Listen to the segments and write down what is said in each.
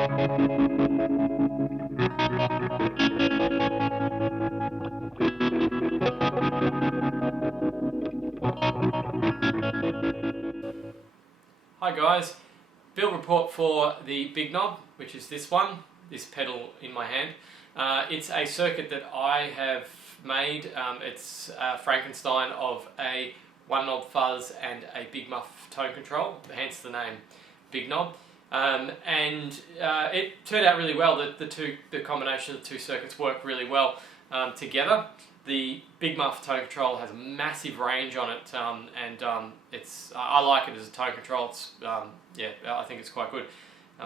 Hi guys, build report for the big knob, which is this one, this pedal in my hand. It's a circuit that I have made. It's a Frankenstein of a one knob fuzz and a big muff tone control, hence the name big knob. It turned out really well. The combination of the two circuits work really well together. The big muff tone control has a massive range on it, I like it as a tone control. It's, yeah, I think it's quite good.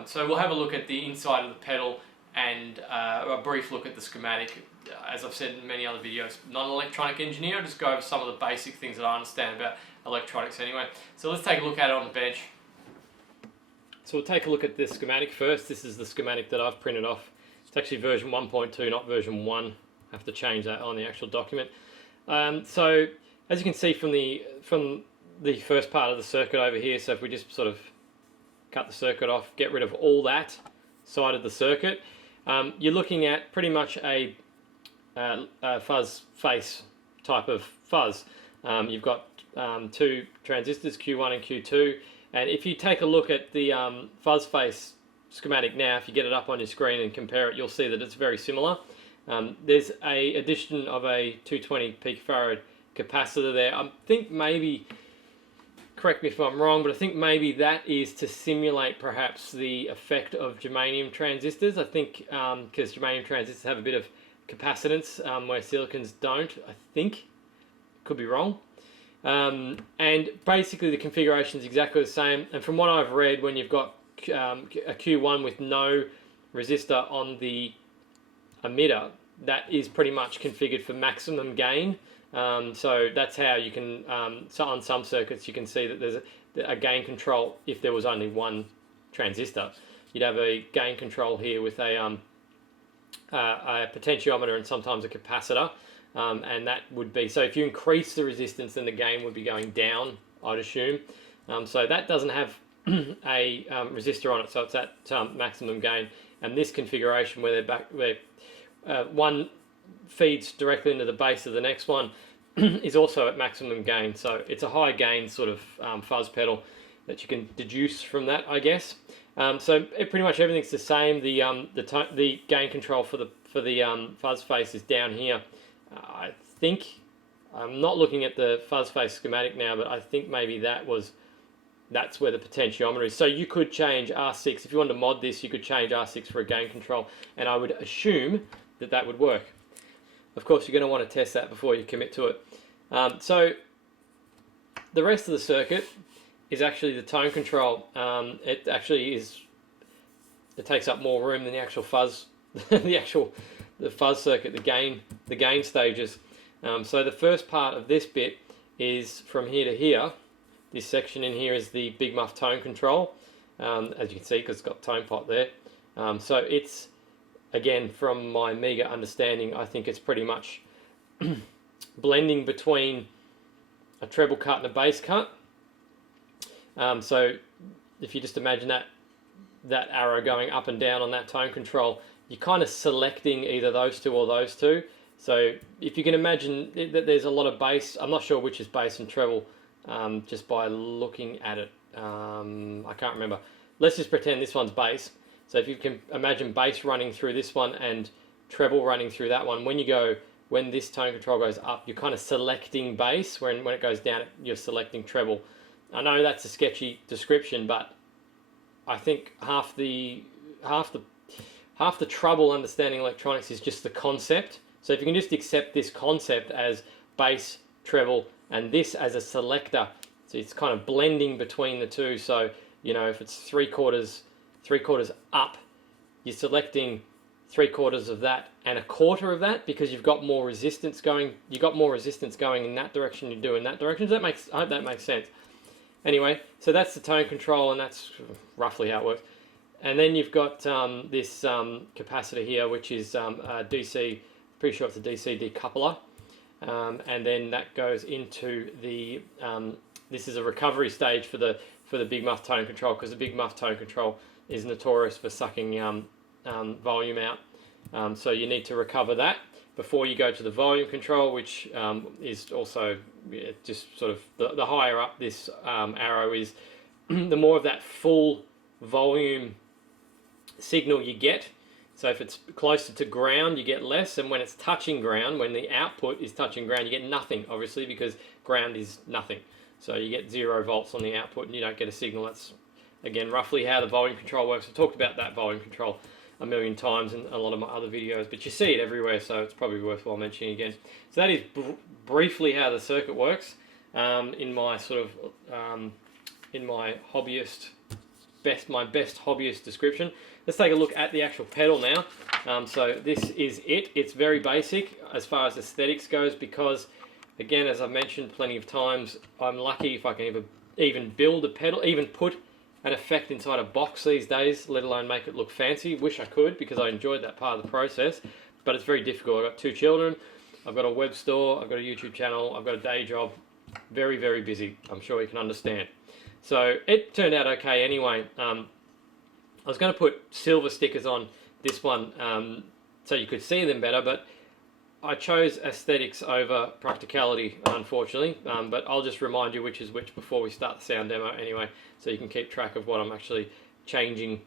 So we'll have a look at the inside of the pedal and a brief look at the schematic. As I've said in many other videos, not an electronic engineer, I'll just go over some of the basic things that I understand about electronics anyway. So let's take a look at it on the bench. So we'll take a look at the schematic first. This is the schematic that I've printed off. It's actually version 1.2, not version 1. I have to change that on the actual document. So as you can see from the first part of the circuit over here, so if we just sort of cut the circuit off, get rid of all that side of the circuit, you're looking at pretty much a fuzz face type of fuzz. You've got two transistors, Q1 and Q2, and if you take a look at the fuzz face schematic now, if you get it up on your screen and compare it, you'll see that it's very similar. There's a addition of a 220 picofarad capacitor there. I think maybe, correct me if I'm wrong, but I think maybe that is to simulate perhaps the effect of germanium transistors. I think because germanium transistors have a bit of capacitance where silicons don't, I think. Could be wrong. And basically the configuration is exactly the same, and from what I've read, when you've got a Q1 with no resistor on the emitter, that is pretty much configured for maximum gain. So that's how you can, so on some circuits you can see that there's a gain control if there was only one transistor. You'd have a gain control here with a potentiometer and sometimes a capacitor, and that would be, so if you increase the resistance then the gain would be going down, I'd assume. So that doesn't have a resistor on it, so it's at maximum gain. And this configuration where one feeds directly into the base of the next one is also at maximum gain. So it's a high gain sort of fuzz pedal that you can deduce from that, I guess. So pretty much everything's the same. The gain control for the fuzz face is down here. I think, I'm not looking at the fuzz face schematic now, but I think maybe that's where the potentiometer is. So you could change R6, if you wanted to mod this, you could change R6 for a gain control, and I would assume that that would work. Of course, you're going to want to test that before you commit to it. So the rest of the circuit is actually the tone control. It actually is, it takes up more room than the actual fuzz, the fuzz circuit, the gain stages. So the first part of this bit is from here to here. This section in here is the big muff tone control, as you can see, because it's got tone pot there. So it's, again, from my meager understanding, I think it's pretty much blending between a treble cut and a bass cut. So if you just imagine that arrow going up and down on that tone control, you're kind of selecting either those two or those two. So if you can imagine that there's a lot of bass, I'm not sure which is bass and treble, just by looking at it. I can't remember. Let's just pretend this one's bass. So if you can imagine bass running through this one and treble running through that one, when this tone control goes up, you're kind of selecting bass. When it goes down, you're selecting treble. I know that's a sketchy description, but I think half the trouble understanding electronics is just the concept. So if you can just accept this concept as bass, treble, and this as a selector, so it's kind of blending between the two. So you know, if it's three quarters up, you're selecting 3/4 of that and 1/4 of that because you've got more resistance going. You've got more resistance going in that direction. You do in that direction. I hope that makes sense. Anyway, so that's the tone control, and that's roughly how it works. And then you've got this capacitor here, which is a DC. Pretty sure it's a DC decoupler. And then that goes into the. This is a recovery stage for the big muff tone control, because the big muff tone control is notorious for sucking volume out. So you need to recover that before you go to the volume control, which is also just sort of the higher up this arrow is, the more of that full volume signal you get. So if it's closer to ground, you get less, and when it's touching ground, when the output is touching ground, you get nothing, obviously, because ground is nothing. So you get 0 volts on the output and you don't get a signal. That's, again, roughly how the volume control works. I've talked about that volume control a million times in a lot of my other videos, but you see it everywhere, so it's probably worthwhile mentioning again. So that is briefly how the circuit works in my sort of in my my best hobbyist description. Let's take a look at the actual pedal now. So this is it. It's very basic as far as aesthetics goes, because again, as I've mentioned plenty of times, I'm lucky if I can even build a pedal, even put an effect inside a box these days, let alone make it look fancy. Wish I could, because I enjoyed that part of the process, but it's very difficult. I've got 2 children, I've got a web store, I've got a YouTube channel, I've got a day job. Very, very busy, I'm sure you can understand. So it turned out okay anyway. I was going to put silver stickers on this one so you could see them better, but I chose aesthetics over practicality, unfortunately. But I'll just remind you which is which before we start the sound demo anyway, so you can keep track of what I'm actually changing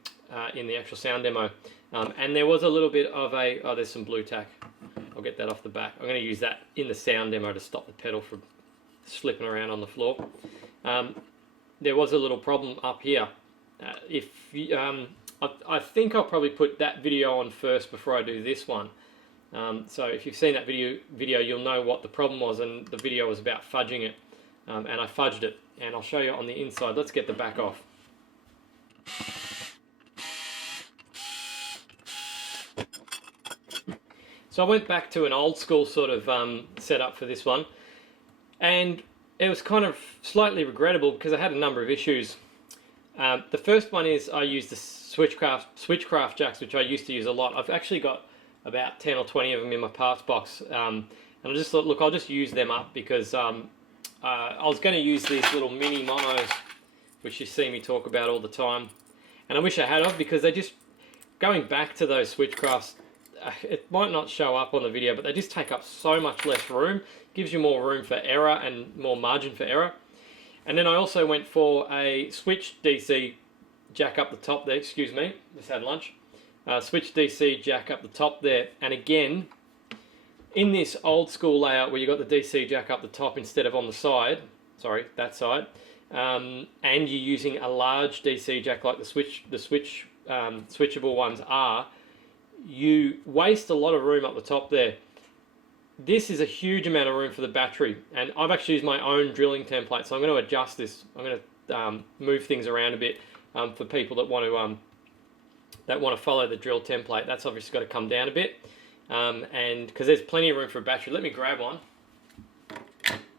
in the actual sound demo. And there was a little bit of a, oh, there's some blue tack. I'll get that off the back. I'm going to use that in the sound demo to stop the pedal from slipping around on the floor. There was a little problem up here. I think I'll probably put that video on first before I do this one. So if you've seen that video, you'll know what the problem was, and the video was about fudging it, and I fudged it, and I'll show you on the inside. Let's get the back off. So I went back to an old school sort of setup for this one, and it was kind of slightly regrettable because I had a number of issues. The first one is I used the switchcraft jacks, which I used to use a lot. I've actually got about 10 or 20 of them in my parts box, and I just thought, look, I'll just use them up, because I was going to use these little mini monos, which you see me talk about all the time, and I wish I had of, because they just, going back to those switchcrafts, it might not show up on the video, but they just take up so much less room, gives you more room for error and more margin for error. And then I also went for a switch DC jack up the top there, excuse me, just had lunch. Switch DC jack up the top there, and again, in this old school layout where you got the DC jack up the top instead of on the side, sorry, that side, and you're using a large DC jack like the switchable ones are, you waste a lot of room up the top there. This is a huge amount of room for the battery, and I've actually used my own drilling template, so I'm going to adjust this. I'm going to move things around a bit for people that want to follow the drill template. That's obviously got to come down a bit, and because there's plenty of room for a battery. Let me grab one.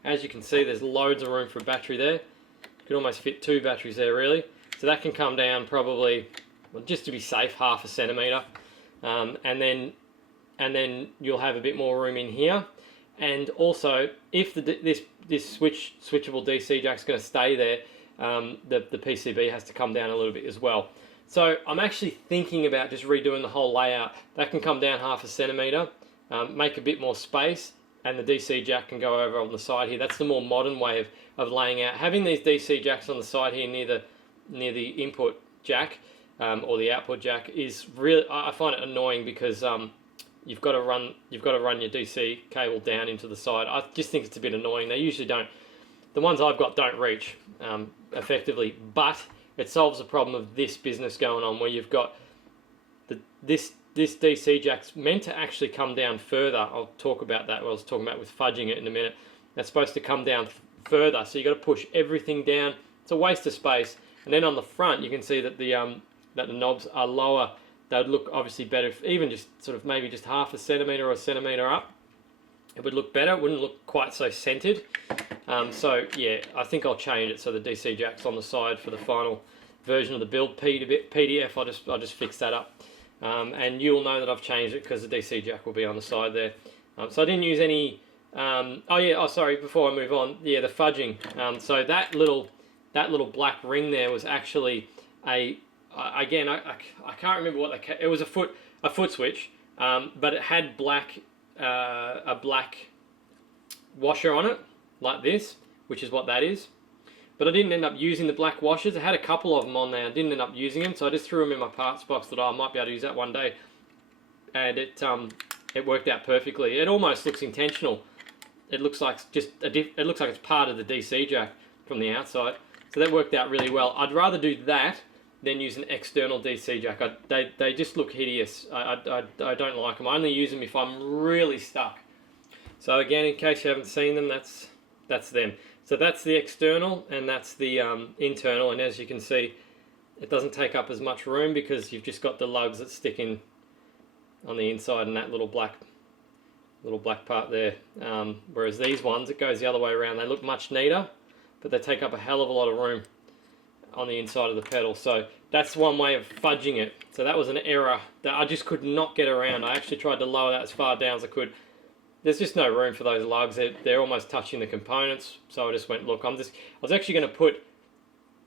As you can see, there's loads of room for a battery there. You can almost fit 2 batteries there, really. So that can come down probably, well, just to be safe, 1/2 centimetre. And then you'll have a bit more room in here. And also, if this switchable DC jack's going to stay there, the PCB has to come down a little bit as well. So I'm actually thinking about just redoing the whole layout. That can come down 1/2 centimetre, make a bit more space, and the DC jack can go over on the side here. That's the more modern way of laying out. Having these DC jacks on the side here near the input jack or the output jack is really, I find it annoying, because you've got to run your DC cable down into the side. I just think it's a bit annoying. They usually don't. The ones I've got don't reach effectively, but it solves the problem of this business going on, where you've got this DC jack's meant to actually come down further. I'll talk about that. I was talking about with fudging it in a minute. That's supposed to come down further, so you've got to push everything down. It's a waste of space. And then on the front, you can see that the knobs are lower. They'd look obviously better if even just sort of maybe just 1/2 centimetre or a centimetre up. It would look better. It wouldn't look quite so centered. So yeah, I think I'll change it so the DC jack's on the side for the final version of the build PDF. I'll just fix that up, and you'll know that I've changed it because the DC jack will be on the side there. So I didn't use any. Sorry. Before I move on, yeah, the fudging. So that little black ring there was actually again, I can't remember what it was, a foot switch, but it had a black washer on it, like this, which is what that is. But I didn't end up using the black washers. I had a couple of them on there. I didn't end up using them, so I just threw them in my parts box. That I might be able to use that one day, and it worked out perfectly. It almost looks intentional. It looks like it looks like it's part of the DC jack from the outside. So that worked out really well. I'd rather do that than use an external DC jack. They just look hideous. I don't like them. I only use them if I'm really stuck. So again, in case you haven't seen them, that's them. So that's the external, and that's the internal. And as you can see, it doesn't take up as much room because you've just got the lugs that stick in on the inside and that little black part there. Whereas these ones, it goes the other way around. They look much neater, but they take up a hell of a lot of room on the inside of the pedal. So that's one way of fudging it. So that was an error that I just could not get around. I actually tried to lower that as far down as I could. There's just no room for those lugs. They're almost touching the components. So I just went, look, I was actually going to put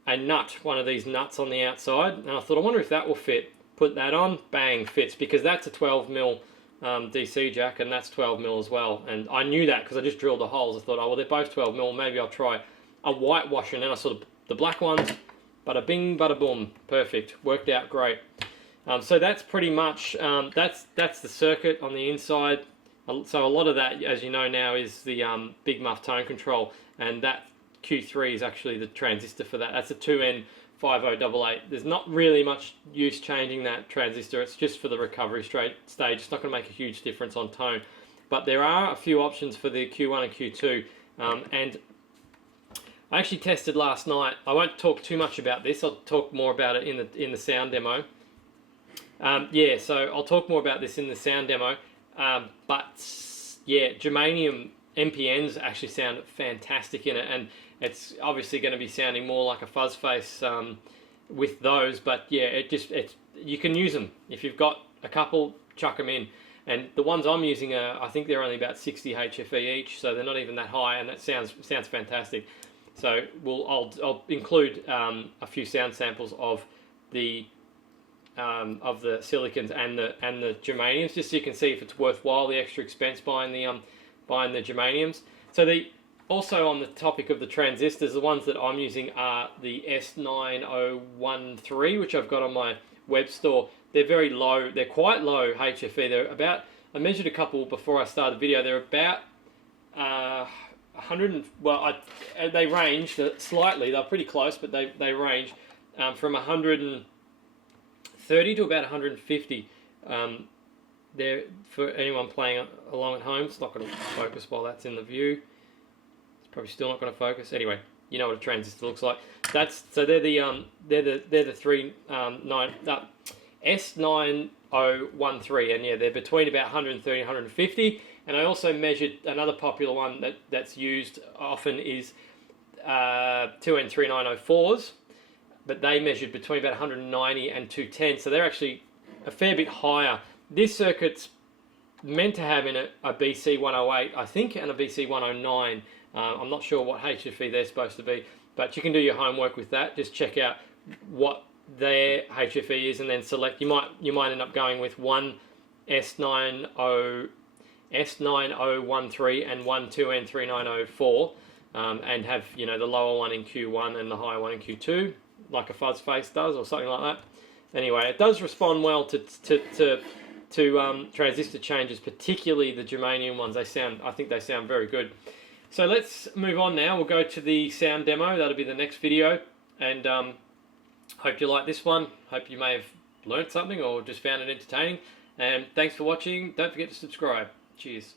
a nut, one of these nuts on the outside, and I thought, I wonder if that will fit. Put that on, bang, fits, because that's a 12mm DC jack, and that's 12mm as well. And I knew that because I just drilled the holes. I thought, oh well, they're both 12mm. Maybe I'll try a white washer, and then I saw the black ones. Bada bing, bada boom, perfect. Worked out great. So that's pretty much that's the circuit on the inside. So a lot of that, as you know now, is the big muff tone control, and that Q3 is actually the transistor for that. That's a 2N5088. There's not really much use changing that transistor. It's just for the recovery stage. It's not going to make a huge difference on tone. But there are a few options for the Q1 and Q2, and I actually tested last night. I won't talk too much about this. I'll talk more about it in the sound demo. Yeah, so I'll talk more about this in the sound demo. But yeah, germanium MPNs actually sound fantastic in it, and it's obviously going to be sounding more like a fuzz face with those. But yeah, you can use them if you've got a couple. Chuck them in, and the ones I'm using are, I think they're only about 60 HFE each, so they're not even that high, and that sounds fantastic. So I'll include a few sound samples of the silicons and the germaniums, just so you can see if it's worthwhile the extra expense buying the germaniums. So also on the topic of the transistors, the ones that I'm using are the S9013, which I've got on my web store. They're very low. They're quite low HFE. They're about, I measured a couple before I started the video. They're about 100. They range slightly. They're pretty close, but they range from 130 to about 150. There for anyone playing along at home. It's not going to focus while that's in the view. It's probably still not going to focus. Anyway, you know what a transistor looks like. So they're the S9013, and yeah, they're between about 130 and 150. And I also measured another popular one that's used often is 2N3904s, but they measured between about 190 and 210, so they're actually a fair bit higher. This circuit's meant to have in it a BC108, I think, and a BC109. I'm not sure what HFE they're supposed to be, but you can do your homework with that. Just check out what their HFE is, and then select. You might end up going with one S9013 and one 2N3904, and have the lower one in Q1 and the higher one in Q2, like a fuzz face does, or something like that. Anyway, it does respond well to transistor changes, particularly the germanium ones. I think they sound very good. So let's move on now. We'll go to the sound demo. That'll be the next video, and hope you like this one. Hope you may have learned something or just found it entertaining. And thanks for watching. Don't forget to subscribe. Cheers.